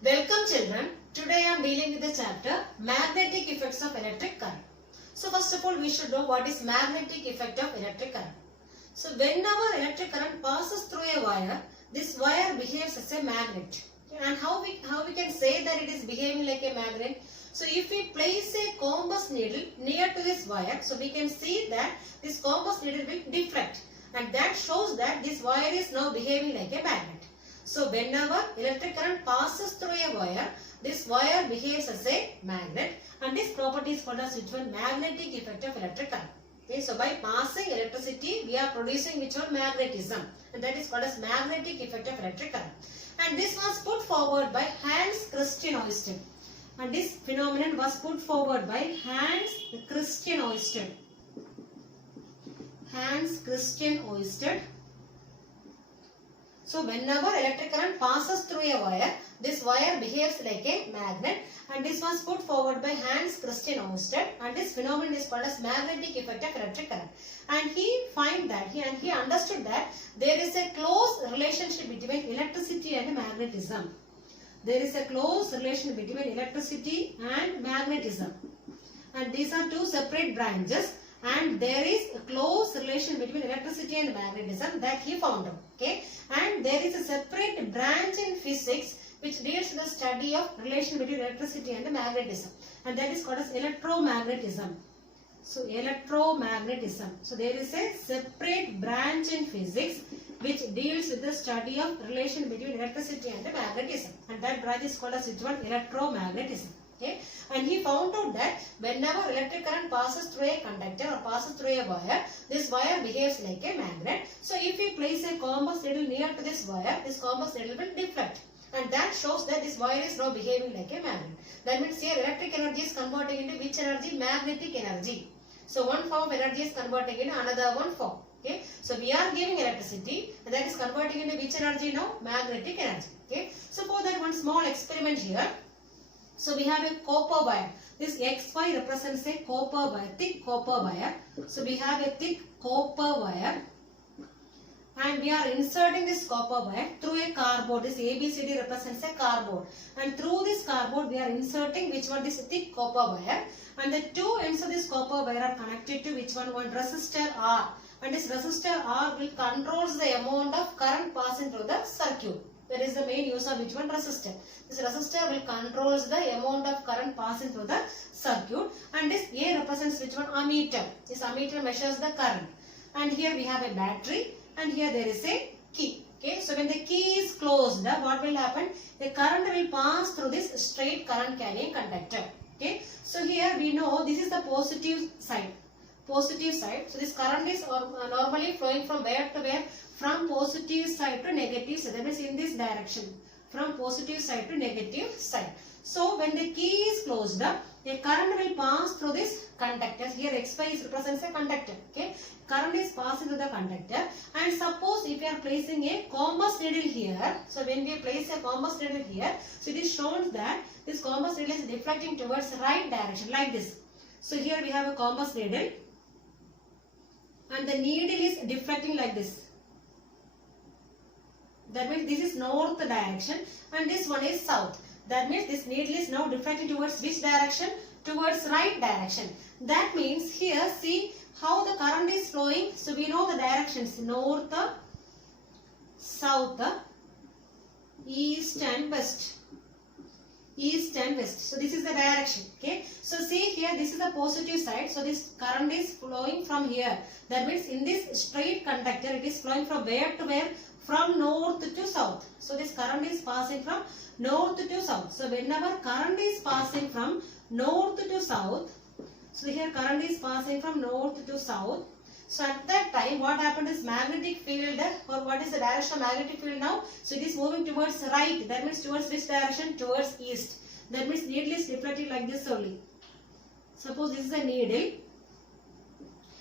Welcome children. Today I am dealing with the chapter Magnetic Effects of Electric Current. So first of all we should know what is magnetic effect of electric current. So whenever electric current passes through a wire, this wire behaves as a magnet. And how we can say that it is behaving like a magnet? So if we place a compass needle near to this wire, so we can see that this compass needle will deflect, and that shows that this wire is now behaving like a magnet. So whenever electric current passes through a wire, this wire behaves as a magnet, and this property is called as which one? Magnetic effect of electric current. Okay, so by passing electricity, we are producing which one? Magnetism, and that is called as magnetic effect of electric current. And this was put forward by Hans Christian Ørsted. And this phenomenon was put forward by Hans Christian Ørsted. Hans Christian Ørsted. So whenever electric current passes through a wire, this wire behaves like a magnet, and this was put forward by Hans Christian Ørsted, and this phenomenon is called as magnetic effect of electric current. And he understood that there is a close relationship between electricity and magnetism. There is a close relation between electricity and magnetism, and these are two separate branches. And there is a close relation between electricity and magnetism that he found out. Okay, and there is a separate branch in physics which deals with the study of relation between electricity and magnetism, and that is called as electromagnetism. So electromagnetism. So there is a separate branch in physics which deals with the study of relation between electricity and magnetism, and that branch is called as which one? Electromagnetism. Okay, and he found out that whenever electric current passes through a conductor or passes through a wire, this wire behaves like a magnet. So if we place a compass needle near to this wire, this compass needle will deflect, and that shows that this wire is now behaving like a magnet. That means here electric energy is converting into which energy? Magnetic energy. So one form of energy is converting into another one form. Okay, so we are giving electricity, and that is converting into which energy now? Magnetic energy. Okay, so for that one small experiment here. So we have a copper wire. This XY represents a copper wire, thick copper wire. So we have a thick copper wire, and we are inserting this copper wire through a cardboard. This ABCD represents a cardboard, and through this cardboard we are inserting which one? This thick copper wire, and the two ends of this copper wire are connected to which one? One resistor R, and this resistor R will controls the amount of current passing through the circuit. That is the main use of which one? Resistor. This resistor will controls the amount of current passing through the circuit, and this A represents which one? Ammeter. This ammeter measures the current, and here we have a battery, and here there is a key. Okay, so when the key is closed, what will happen? The current will pass through this straight current carrying conductor. Okay, so here we know this is the positive side. Positive side. So this current is normally flowing from where to where? From positive side to negative side. That means in this direction. From positive side to negative side. So when the key is closed up, a current will pass through this conductor. Here XY represents a conductor. Okay, current is passing through the conductor. And suppose if we are placing a compass needle here. So when we place a compass needle here, so it is shown that this compass needle is deflecting towards right direction like this. So here we have a compass needle, and the needle is deflecting like this. That means this is north direction, and this one is south. That means this needle is now deflecting towards which direction? Towards right direction. That means here see how the current is flowing. So we know the directions: north, south, east and west. East and west. So this is the direction. Okay, so see here, this is the positive side. So this current is flowing from here. That means in this straight conductor it is flowing from where to where? From north to south. So this current is passing from north to south. So whenever current is passing from north to south, so here current is passing from north to south. So at that time what happened is magnetic field, or what is the direction of magnetic field now? So it is moving towards right. That means towards which direction? Towards east. That means needle is deflecting like this only. Suppose this is a needle.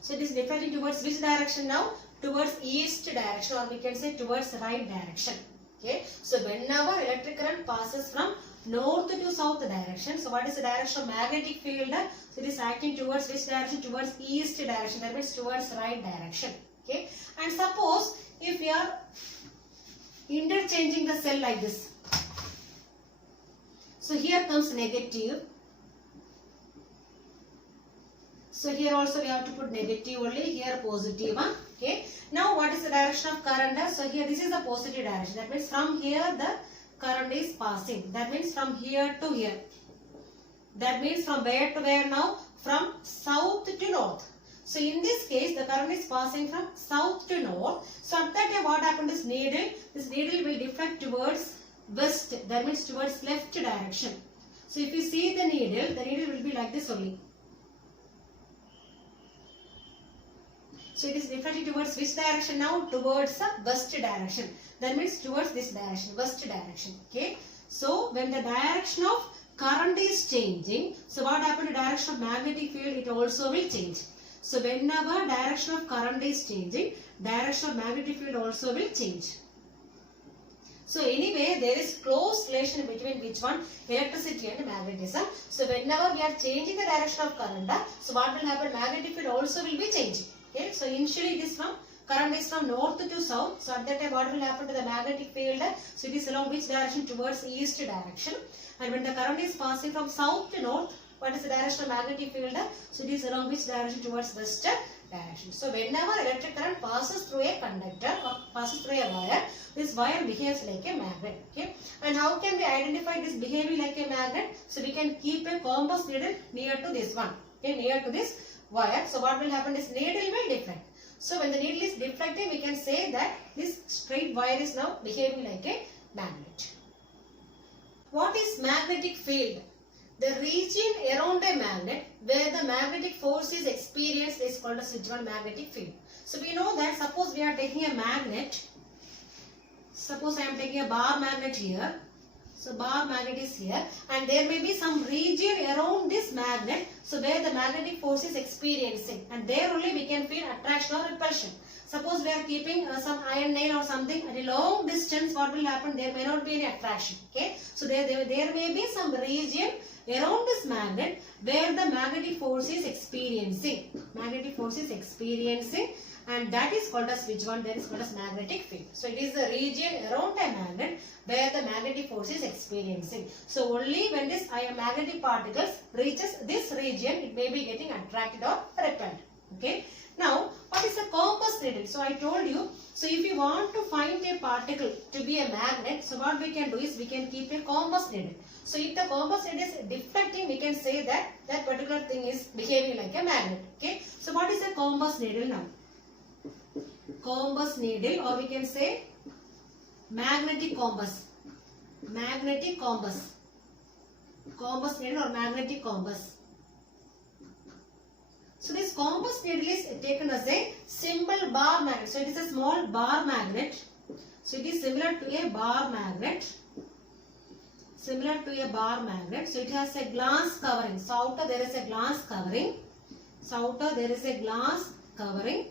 So it is deflecting towards which direction now? Towards east direction, or we can say towards right direction. Okay, so whenever electric current passes from north to south direction, so what is the direction of magnetic field? So it is acting towards which direction? Towards east direction. That means towards right direction. Okay, and suppose if we are interchanging the cell like this. So here comes negative. So here also we have to put negative only, here positive. Okay. Now what is the direction of current? So here this is the positive direction. That means from here the current is passing. That means from here to here. That means from where to where now? From south to north. So in this case the current is passing from south to north. So at that time what happened is this needle will deflect towards west. That means towards left direction. So if you see the needle will be like this only. So it is deflecting towards which direction now? Towards the west direction. That means towards this direction, west direction. Okay. So when the direction of current is changing, so what happened to direction of magnetic field? It also will change. So whenever direction of current is changing, direction of magnetic field also will change. So anyway, there is close relation between which one? Electricity and magnetism. So whenever we are changing the direction of current, so what will happen? Magnetic field also will be changing. Okay, so initially this current is from north to south. So at that time what will happen to the magnetic field? So it is along which direction? Towards east direction. And when the current is passing from south to north, what is the direction of magnetic field? So it is along which direction? Towards west direction. So whenever electric current passes through a conductor or passes through a wire, this wire behaves like a magnet. Okay. And how can we identify this behaving like a magnet? So we can keep a compass needle near to this one. Okay, near to this wire. So what will happen is needle will deflect. So when the needle is deflecting, we can say that this straight wire is now behaving like a magnet. What is magnetic field? The region around a magnet where the magnetic force is experienced is called as which one? Magnetic field. So we know that suppose we are taking a magnet. Suppose I am taking a bar magnet here. So bar magnet is here and there may be some region around this magnet, so where the magnetic force is experiencing, and there only we can feel attraction or repulsion. Suppose we are keeping some iron nail or something at a long distance, what will happen? There may not be any attraction. Okay, so there may be some region around this magnet where the magnetic force is experiencing. Magnetic force is experiencing. And that is called as which one? That is called as magnetic field. So it is the region around a magnet where the magnetic force is experiencing. So only when this magnetic particles reaches this region, it may be getting attracted or repelled. Okay. Now, what is a compass needle? So I told you. So if you want to find a particle to be a magnet, so what we can do is we can keep a compass needle. So if the compass needle is deflecting, we can say that that particular thing is behaving like a magnet. Okay. So what is a compass needle now? Compass needle, or we can say magnetic compass. Magnetic compass. Compass needle or magnetic compass. So this compass needle is taken as a simple bar magnet. So it is a small bar magnet. So it is similar to a bar magnet. Similar to a bar magnet. So it has a glass covering. So outer there is a glass covering. So outer there is a glass covering.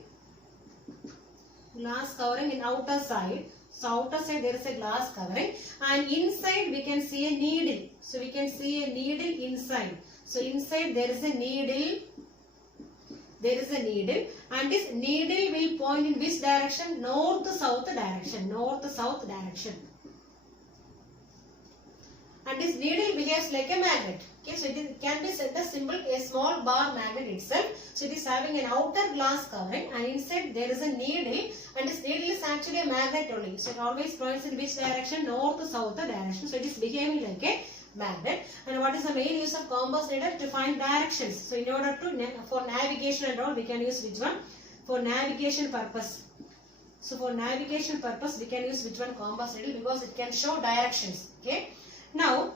Glass covering in outer side. So outer side there is a glass covering and inside we can see a needle. So we can see a needle inside. So inside there is a needle. There is a needle and this needle will point in which direction? North to south direction. North to south direction. And this needle behaves like a magnet. Okay, so it can be said as simple a small bar magnet itself. So it is having an outer glass covering and inside there is a needle and this needle is actually a magnet only. So it always points in which direction? North to south direction. So it is behaving like a magnet. And what is the main use of compass needle? To find directions. So in order to for navigation and all, we can use which one? For navigation purpose. So for navigation purpose we can use which one? Compass needle, because it can show directions. Okay. Now,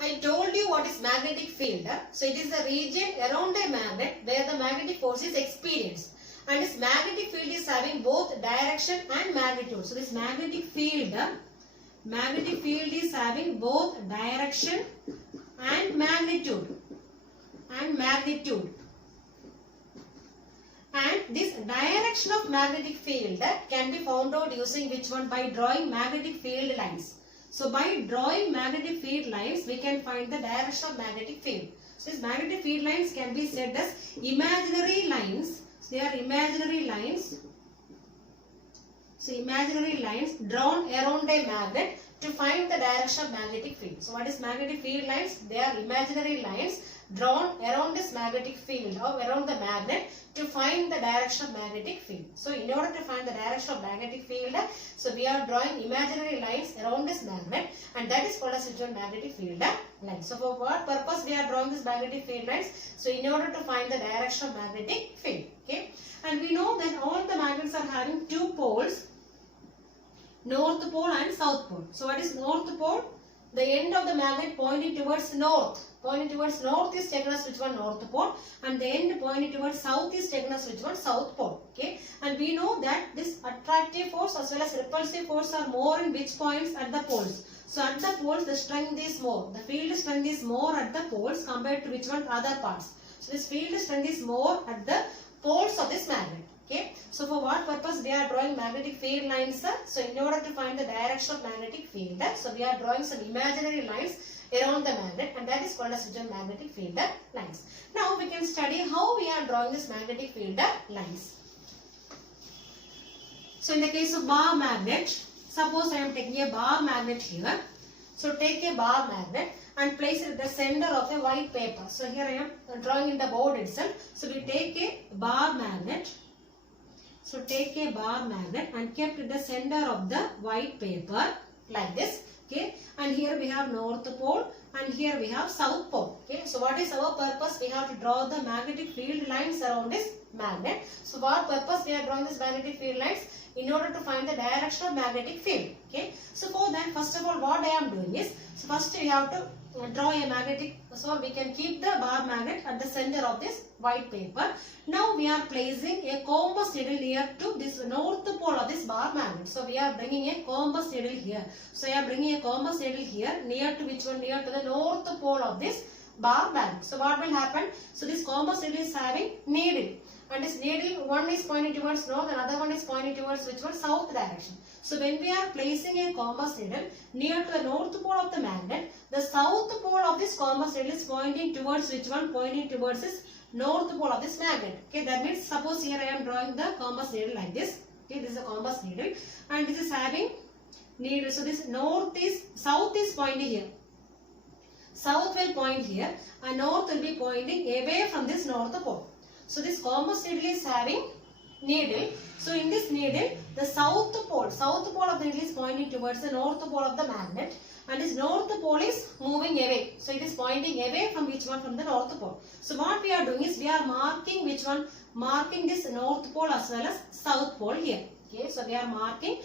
I told you what is magnetic field. So it is a region around a magnet where the magnetic force is experienced. And this magnetic field is having both direction and magnitude. So this magnetic field is having both direction and magnitude. And this direction of magnetic field can be found out using which one? By drawing magnetic field lines. So by drawing magnetic field lines, we can find the direction of magnetic field. So these magnetic field lines can be said as imaginary lines. So they are imaginary lines. So imaginary lines drawn around a magnet to find the direction of magnetic field. So what is magnetic field lines? They are imaginary lines drawn around this magnetic field or around the magnet to find the direction of magnetic field. So in order to find the direction of magnetic field, so we are drawing imaginary lines around this magnet, and that is called as magnetic field line. So for what purpose we are drawing this magnetic field lines? So in order to find the direction of magnetic field. Okay, and we know that all the magnets are having two poles, north pole and south pole. So what is north pole? The end of the magnet pointing towards north. Pointing towards north is taken as which one? North pole. And the end pointing towards south is taken as which one? South pole. Okay. And we know that this attractive force as well as repulsive force are more in which points? At the poles. So at the poles the strength is more. The field strength is more at the poles compared to which one? Other parts. So this field strength is more at the poles of this magnet. Okay. So for what purpose we are drawing magnetic field lines? So in order to find the direction of magnetic field, so we are drawing some imaginary lines around the magnet, and that is called as magnetic field lines. Now we can study how we are drawing this magnetic field lines. So in the case of bar magnet, suppose I am taking a bar magnet here. So take a bar magnet and place it at the center of the white paper. So here I am drawing in the board itself. So we take a bar magnet. So take a bar magnet and kept at the center of the white paper like this. Okay, and here we have north pole and here we have south pole. Okay, so what is our purpose? We have to draw the magnetic field lines around this magnet. So what purpose we are drawing this magnetic field lines? In order to find the direction of magnetic field. Okay, so for that, first of all, what I am doing is, so first we have to draw a magnetic, so we can keep the bar magnet at the center of this white paper. Now we are placing a compass needle near to this north pole of this bar magnet. So we are bringing a compass needle here. So I am bringing a compass needle here near to which one? Near to the north pole of this bar magnet. So what will happen? So this compass needle is having needle, and this needle, one is pointing towards north, another one is pointing towards which one? South direction. So when we are placing a compass needle near to the north pole of the magnet, the south pole of this compass needle is pointing towards which one? Pointing towards this north pole of this magnet. Okay, that means suppose here I am drawing the compass needle like this. Okay, this is a compass needle and this is having needle. So this south is pointing here. South will point here and north will be pointing away from this north pole. So this compass needle is having needle. So in this needle, the south pole of the needle is pointing towards the north pole of the magnet, and this north pole is moving away. So it is pointing away from which one? From the north pole. So what we are doing is we are marking which one? Marking this north pole as well as south pole here. Okay, so we are marking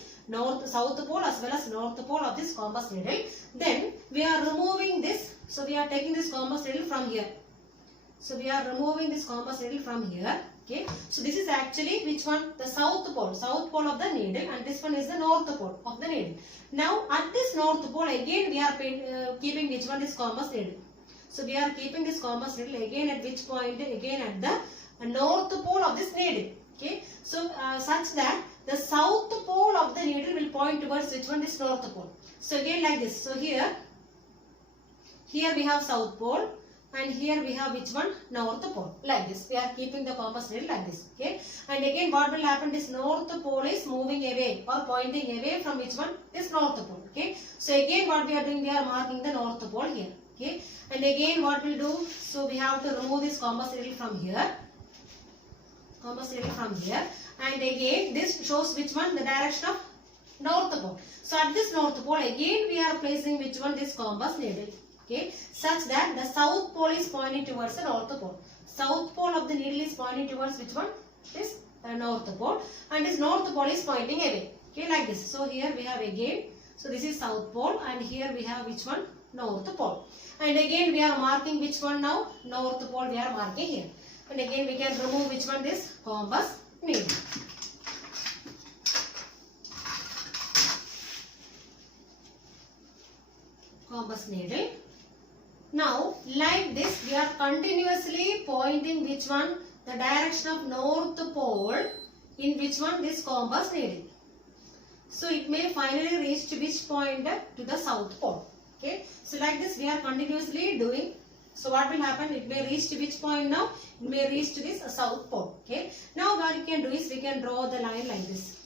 south pole as well as north pole of this compass needle. Then we are removing this. So we are taking this compass needle from here. So we are removing this compass needle from here. Okay. So this is actually which one? The south pole of the needle, and this one is the north pole of the needle. Now at this north pole again we are keeping which one? This compass needle. So we are keeping this compass needle again at which point? Again at the north pole of this needle. Okay. So such that the south pole of the needle will point towards which one? This north pole. So again like this. So here we have south pole. And here we have which one? North pole. Like this. We are keeping the compass needle like this. Okay. And again what will happen? This north pole is moving away or pointing away from which one? This north pole. Okay. So again what we are doing? We are marking the north pole here. Okay. And again what we'll do? So we have to remove this compass needle from here. Compass needle from here. And again this shows which one? The direction of north pole. So at this north pole again we are placing which one? This compass needle. Okay, such that the south pole is pointing towards the north pole. South pole of the needle is pointing towards which one? This north pole, and this north pole is pointing away. Okay, like this. So here we have again. So this is south pole, and here we have which one? North pole. And again we are marking which one now? North pole we are marking here. And again we can remove which one? This compass needle. Compass needle. Now, like this, we are continuously pointing which one? The direction of north pole in which one? This compass needle. So, it may finally reach to which point? To the south pole. Okay. So, like this, we are continuously doing. So, what will happen? It may reach to which point now? It may reach to this south pole. Okay. Now, what we can do is we can draw the line like this.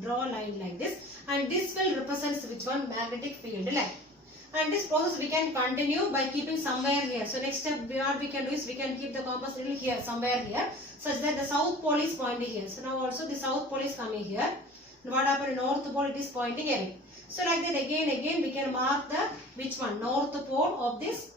Draw a line like this, and this will represent which one? Magnetic field line. And this process we can continue by keeping somewhere here. So next step what we can do is we can keep the compass needle here, somewhere here, such that the south pole is pointing here. So now also the south pole is coming here. And what happened in north pole? It is pointing away. So like that again we can mark the which one? North pole of this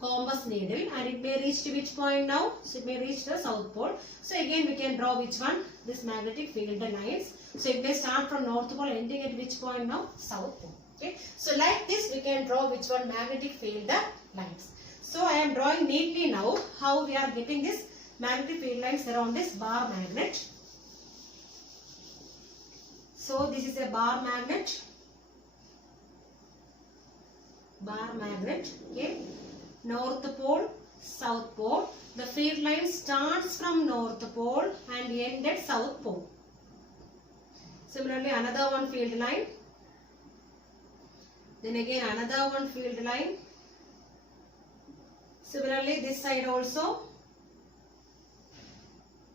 compass needle, and it may reach to which point now? So it may reach the south pole. So again we can draw which one? This magnetic field lines. So it may start from north pole ending at which point now? South pole. Okay. So like this we can draw which one? Magnetic field lines. So I am drawing neatly now how we are getting this magnetic field lines around this bar magnet. So this is a bar magnet. Bar magnet. Okay. North pole, south pole. The field line starts from north pole and ends at south pole. Similarly, another one field line. Then again another one field line. Similarly, this side also.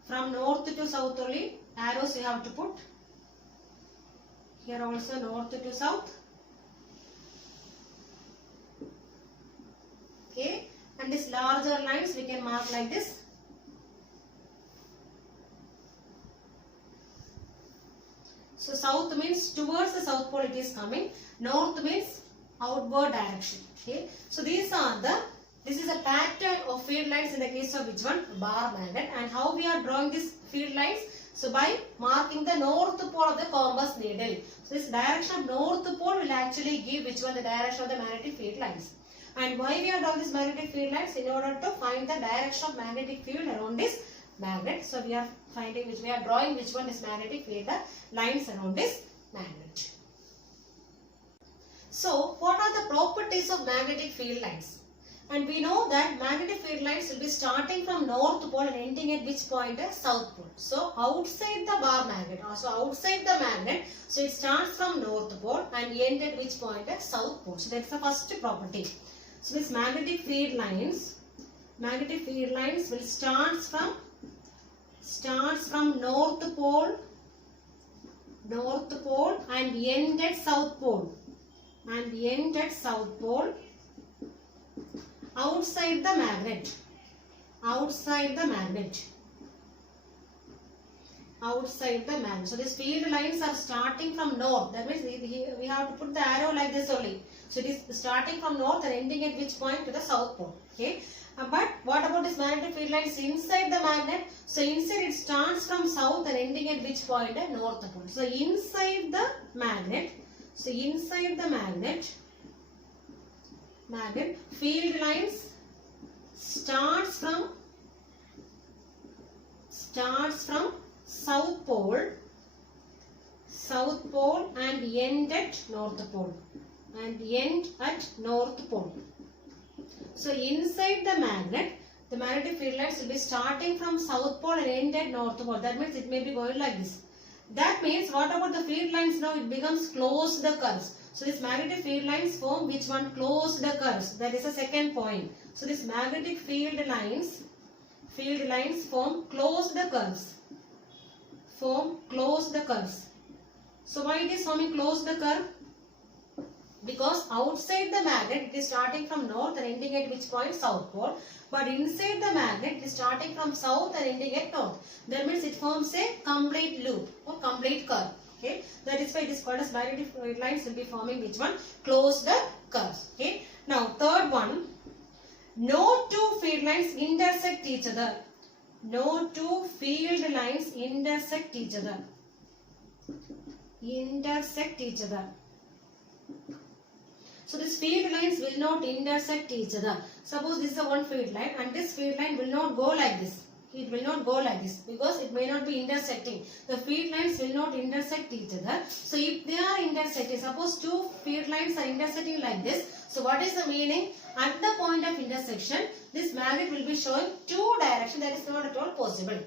From north to south only arrows you have to put. Here also north to south. Okay, and these larger lines we can mark like this. So south means towards the south pole it is coming. North means outward direction. Okay, so this is a pattern of field lines in the case of which one? Bar magnet. And how we are drawing these field lines? So by marking the north pole of the compass needle. So this direction of north pole will actually give which one? The direction of the magnetic field lines. And why we are drawing this magnetic field lines? In order to find the direction of magnetic field around this magnet. So we are drawing which one is magnetic field lines around this magnet. So what are the properties of magnetic field lines? And we know that magnetic field lines will be starting from north pole and ending at which point? South pole. So outside the bar magnet, also outside the magnet, so it starts from north pole and ends at which point? South pole. So that's the first property. So this magnetic field lines will starts from north pole and end at south pole, outside the magnet. So these field lines are starting from north. That means we have to put the arrow like this only. So it is starting from north and ending at which point? To the south pole. Okay. But what about this magnetic field lines inside the magnet? So inside it starts from south and ending at which point? North pole. So inside the magnet, field lines starts from south pole and end at north pole. So inside the magnetic field lines will be starting from south pole and end at north pole. That means it may be going like this. That means what about the field lines now? It becomes closed curves. So this magnetic field lines form which one? Closed curves. That is the second point. So this magnetic field lines form closed curves. So why it is forming closed curve? Because outside the magnet it is starting from north and ending at which point? South pole. But inside the magnet it is starting from south and ending at north. That means it forms a complete loop or complete curve. Okay. That is why it is called as magnetic field lines will be forming which one? Closed curves. Okay. Now third one. No two field lines intersect each other. No two field lines intersect each other. So these field lines will not intersect each other. Suppose this is a one field line and this field line will not go like this. It will not go like this because it may not be intersecting. The field lines will not intersect each other. So if they are intersecting, suppose two field lines are intersecting like this. So what is the meaning? At the point of intersection, this magnet will be showing two directions. That is not at all possible.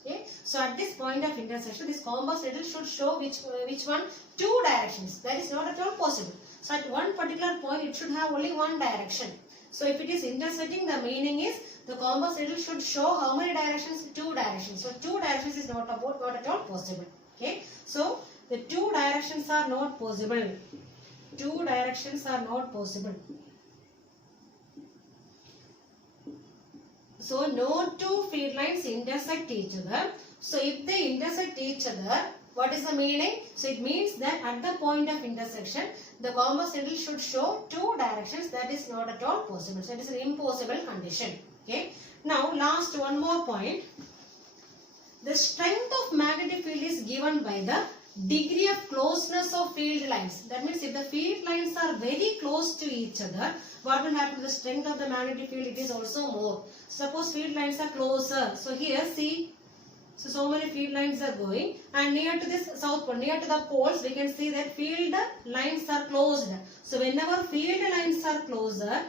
Okay. So at this point of intersection, this compass needle should show which one? Two directions. That is not at all possible. So at one particular point, it should have only one direction. So if it is intersecting, the meaning is the compass needle should show how many directions? Two directions. So two directions is not at all possible. Okay. So The two directions are not possible. Two directions are not possible. So no two field lines intersect each other. So if they intersect each other, what is the meaning? So it means that at the point of intersection, the compass needle should show two directions. That is not at all possible. So it is an impossible condition. Okay. Now last one more point. The strength of magnetic field is given by the degree of closeness of field lines. That means if the field lines are very close to each other, what will happen to the strength of the magnetic field? It is also more. Suppose field lines are closer. So here see, so many field lines are going, and near to this south pole, near to the poles, we can see that field lines are closed. So whenever field lines are closer,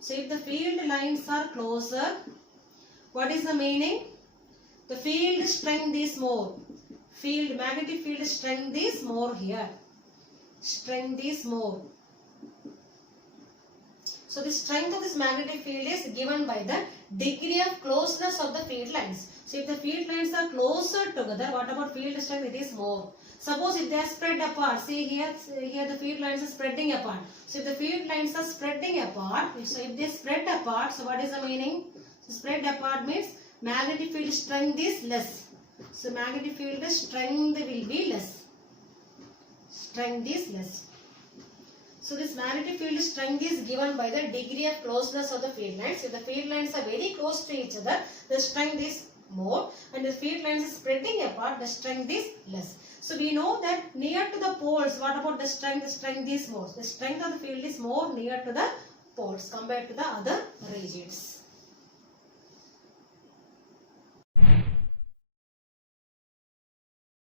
so if the field lines are closer, what is the meaning? The field strength is more. Magnetic field strength is more here. Strength is more. So the strength of this magnetic field is given by the degree of closeness of the field lines. So if the field lines are closer together, what about field strength? It is more. Suppose if they are spread apart, see here the field lines are spreading apart. So if the field lines are spreading apart, so if they spread apart, so what is the meaning? So spread apart means magnetic field strength is less. So magnetic field strength will be less. Strength is less. So this magnetic field strength is given by the degree of closeness of the field lines. If the field lines are very close to each other, the strength is more, and the field lines is spreading apart, the strength is less. So we know that near to the poles, what about the strength? The strength is more. The strength of the field is more near to the poles compared to the other regions.